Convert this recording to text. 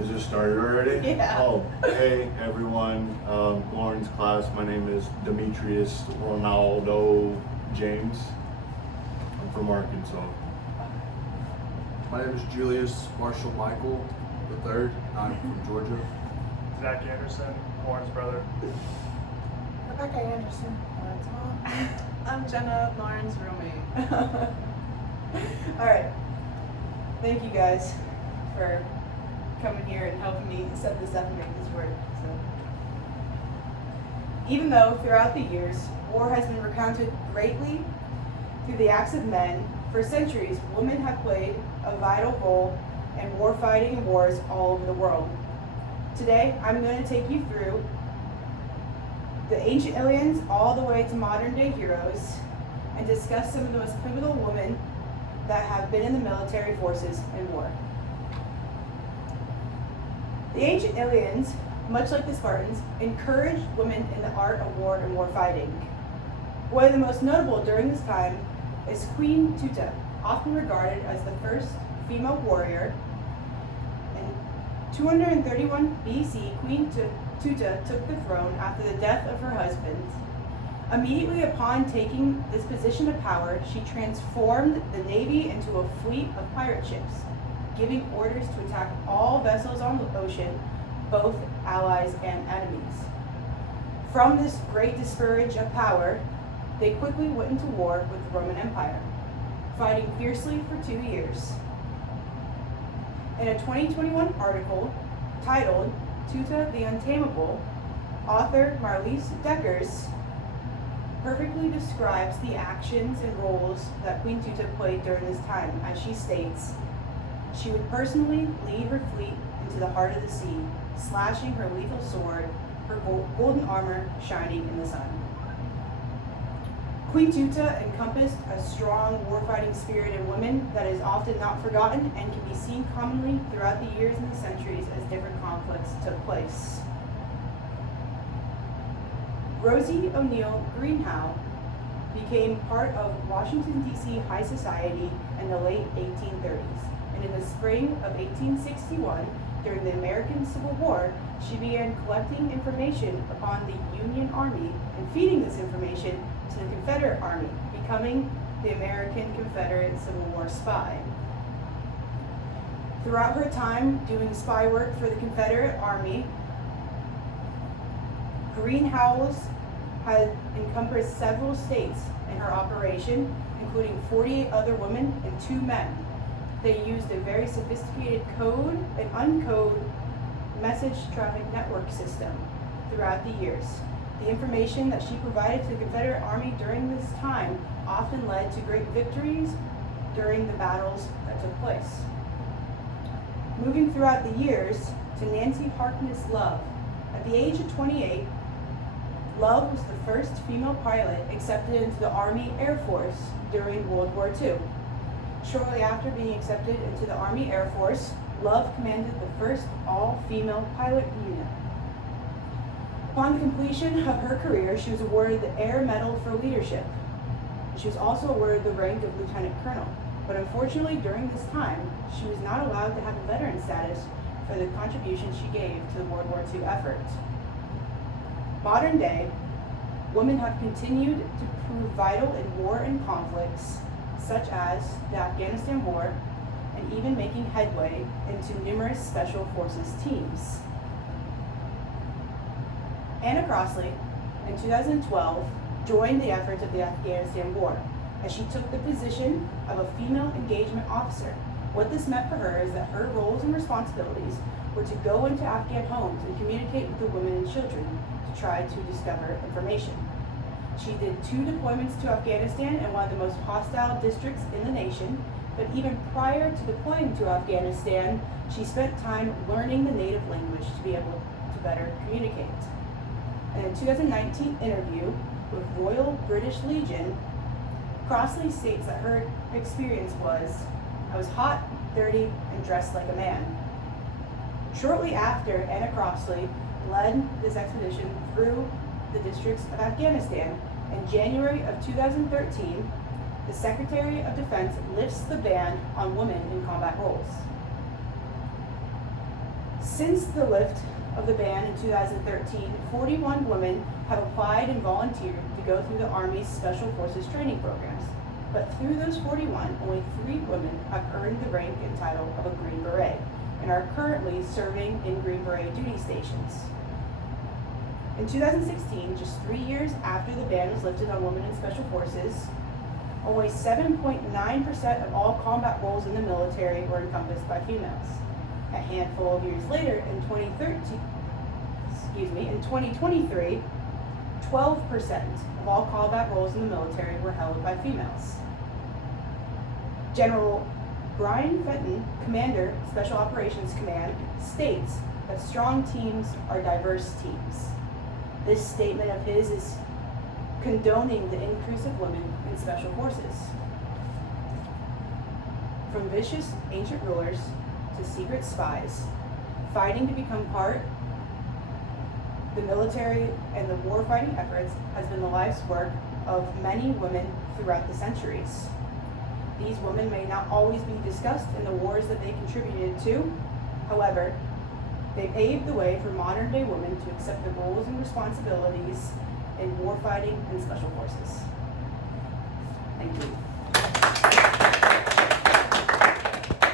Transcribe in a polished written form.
Is it started already? Yeah. Oh, hey everyone. Lauren's class. My name is Demetrius Ronaldo James. I'm from Arkansas. My name is Julius Marshall Michael III. I'm from Georgia. Zach Anderson, Lauren's brother. Rebecca Anderson, Lauren's mom. I'm Jenna, Lauren's roommate. All right. Thank you guys for coming here and helping me set this up and make this work. So, even though throughout the years war has been recounted greatly through the acts of men, for centuries women have played a vital role in war fighting and wars all over the world. Today, I'm going to take you through the ancient aliens all the way to modern day heroes and discuss some of the most pivotal women that have been in the military forces in war. The ancient aliens, much like the Spartans, encouraged women in the art of war and war fighting. One of the most notable during this time is Queen Tuta, often regarded as the first female warrior. In 231 BC, Queen Tuta took the throne after the death of her husband. Immediately upon taking this position of power, she transformed the navy into a fleet of pirate ships, giving orders to attack all vessels on the ocean, both allies and enemies. From this great disparage of power, they quickly went into war with the Roman Empire, fighting fiercely for 2 years. In a 2021 article titled Tuta the Untamable, author Marlies Dekkers perfectly describes the actions and roles that Queen Tuta played during this time, as she states, "She would personally lead her fleet into the heart of the sea, slashing her lethal sword, her golden armor shining in the sun." Queen Tuta encompassed a strong warfighting spirit in women that is often not forgotten and can be seen commonly throughout the years and the centuries as different conflicts took place. Rosie O'Neill Greenhow became part of Washington, D.C. high society in the late 1830s, and in the spring of 1861, during the American Civil War, she began collecting information upon the Union Army and feeding this information to the Confederate Army, becoming the American Confederate Civil War spy. Throughout her time doing spy work for the Confederate Army, Greenhow had encompassed several states in her operation, including 48 other women and 2 men. They used a very sophisticated code and uncode message traffic network system throughout the years. The information that she provided to the Confederate Army during this time often led to great victories during the battles that took place. Moving throughout the years to Nancy Harkness Love. At the age of 28, Love was the first female pilot accepted into the Army Air Force during World War II. Shortly after being accepted into the Army Air Force, Love commanded the first all-female pilot unit. Upon the completion of her career, she was awarded the Air Medal for Leadership. She was also awarded the rank of Lieutenant Colonel, but unfortunately during this time, she was not allowed to have a veteran status for the contribution she gave to the World War II effort. Modern day, women have continued to prove vital in war and conflicts, such as the Afghanistan War, and even making headway into numerous special forces teams. Anna Crossley, in 2012, joined the efforts of the Afghanistan War, as she took the position of a female engagement officer. What this meant for her is that her roles and responsibilities were to go into Afghan homes and communicate with the women and children to try to discover information. She did 2 deployments to Afghanistan in one of the most hostile districts in the nation, but even prior to deploying to Afghanistan, she spent time learning the native language to be able to better communicate. In a 2019 interview with Royal British Legion, Crossley states that her experience was, "I was hot, dirty, and dressed like a man." Shortly after, Anna Crossley led this expedition through the districts of Afghanistan. In January of 2013, the Secretary of Defense lifts the ban on women in combat roles. Since the lift of the ban in 2013, 41 women have applied and volunteered to go through the Army's Special Forces training programs. But through those 41, only 3 women have earned the rank and title of a Green Beret and are currently serving in Green Beret duty stations. In 2016, just 3 years after the ban was lifted on women in Special Forces, only 7.9% of all combat roles in the military were encompassed by females. A handful of years later, in 2023, 12% of all combat roles in the military were held by females. General Brian Fenton, Commander, Special Operations Command, states that strong teams are diverse teams. This statement of his is condoning the increase of women in Special Forces. From vicious ancient rulers to secret spies, fighting to become part the military and the war-fighting efforts has been the life's work of many women throughout the centuries. These women may not always be discussed in the wars that they contributed to. However, they paved the way for modern-day women to accept the roles and responsibilities in warfighting and special forces. Thank you.